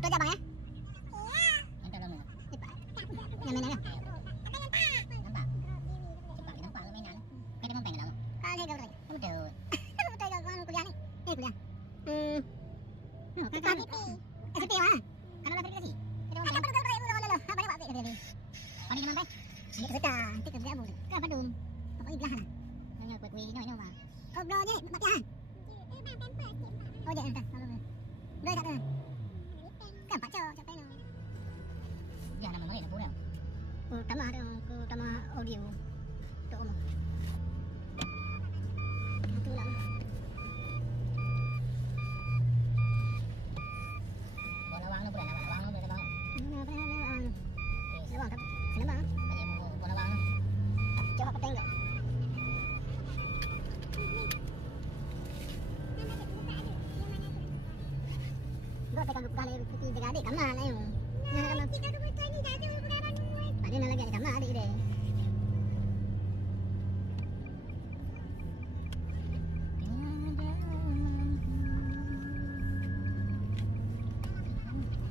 Satu aja bang ya? Iya. Yang dalam mana? Cepat. Yang mainan ya? Nampak? Cepat kita nampak mainan. Kita ngomong pengen lalu. Kali gak berani. Betul. Betul gak kuliah nih? Kuliah. Kakak SMP. SMP mana? Kan udah verifikasi. Kita Apa ngomong. betul betul betul. Apa yang pak tadi? Paling kenapa? Ini kerja. Nanti kerja bu. Kenapa dum? Apa ini belahan? Nanya kue ini nama. Oh bro je, mati ah. Oh je entah. Lalu. Dua kat tu. Kan pak cok cok peno. Ya nama mana nak boleh. Utama audio. Tu omong. Tu lah. Bola wang tu boleh nak bola wang tu boleh bang. Apa yang lewat? Lewat tak? Sini bang. Ayo bola wang. Coba petai enggak? Gua tekan buka lagi putih jaga adik kamar lah yang. Nah kamar. Kita tu betul ni dah tu bukan ada. Tadi nak lagi ada kamar adik deh.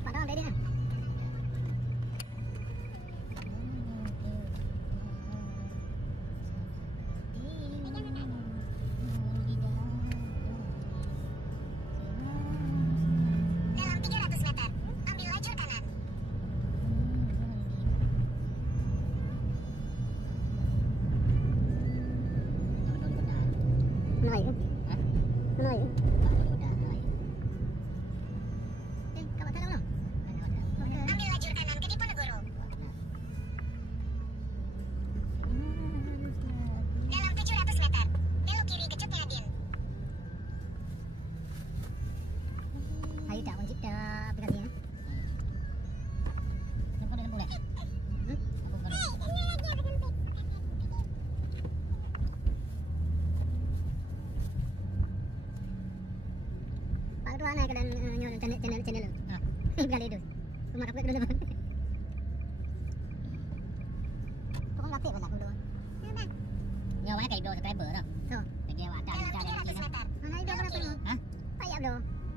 Padahal dari ni. Dalam 300 meter, ambil lajur kanan. Menolak ke? Hah? Menolak ke? Udah. Kamu tahu belum? Ambil lajur kanan ke Diponegoro. Dalam 700 meter, belok kiri ke Cut Nyadin. Ayo dah kunci dah aplikasinya. Boleh boleh. Pak tu anak kadang nyon channel lu. Ah. Kali itu. Rumah kapek dulu bang. Kau kan kapek banget dulu. Nyawa mana kayak subscriber tu. So, Lagi awak ada dalam ada 300 lagi. meter. Mana itu berapa lu? Hah? Payah bro.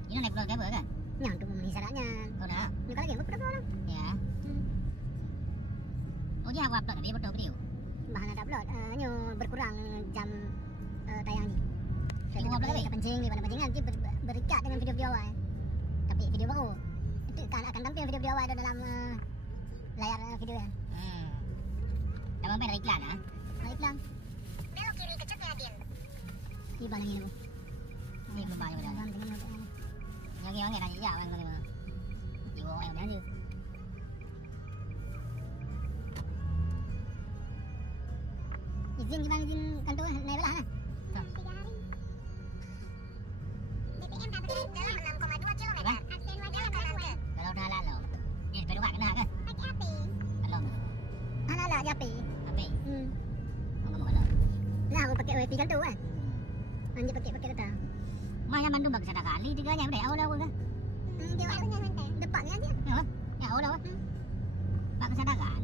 Ini naik subscriber kan? Nyon tu misalnya. Kau dah. Ni kalau game berapa orang? Ya. Oh dia awak upload dia betul video. Bahan ada upload. Nyo berkurang jam tayang ni. Tengok upload lagi? Kepencing di mana pencingan nanti berikat dengan video-video awal. Tapi video baru. Itu akan tampil video-video awal dalam layar video ya. Dah mampir dari iklan ah. Baik lang. Belok kiri ke Cut Nyadin. Tiba lagi lu. Ni belum bayar dah. Bang dengan apa? Yang yang nak ya bang boleh mah. Ibu yang dah je. Izin gimana izin kantor naik belah nah. 3 hari. BBM tak berhenti dalam 6,2 km. Aksen wajah kanan ke. Kalau dah lalu. Ni perlu buat kena ke? Pakai HP. Belum. Alah lah HP. Tapi Hmm. ngomong kalau. Lah aku pakai WiFi kan tu kan. Anjir pakai data. Maya mandu bagi sada kali tiganya udah awal ke? Dia awak nanti. Depannya dia. Ya. Ya awal. Pak kesadaran.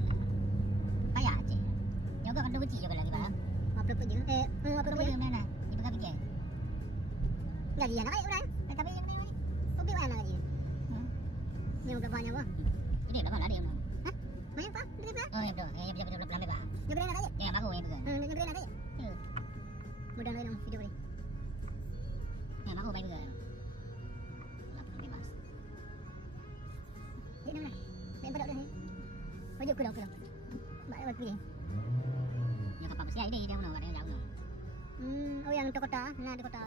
Payah je. Juga kan kecil juga lagi bang. Apa je? Apa Apa je? yang mana? Ibu kan fikir. Gaji anak ai udah. Tapi yang mana? Kopi mana gaji? Ni udah banyak apa? Ini dah mana dia mah? Hah? Banyak pak? Berapa? Oh ya betul. Ya betul betul lambai bang. Dia beri anak aja. Ya bagus ya betul. Dia beri anak aja. Mudah lagi dong video beri. Ya bagus baik betul. Lapar bebas. Dia mana? Main pada dah. Wajib kulau. Baik waktu ni. Ya kapal pasti ada dia mana ada jauh. Oh yang di kota, nah di kota.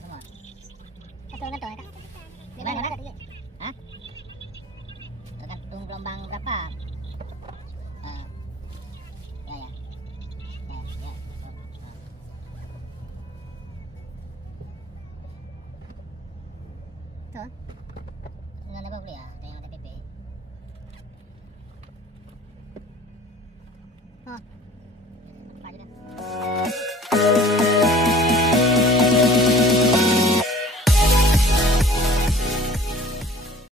semua. Betul ya kak. Gimana, Gimana Kak? tadi? Tergantung gelombang berapa. Nah, ya. Tuh. Nggak apa boleh ya.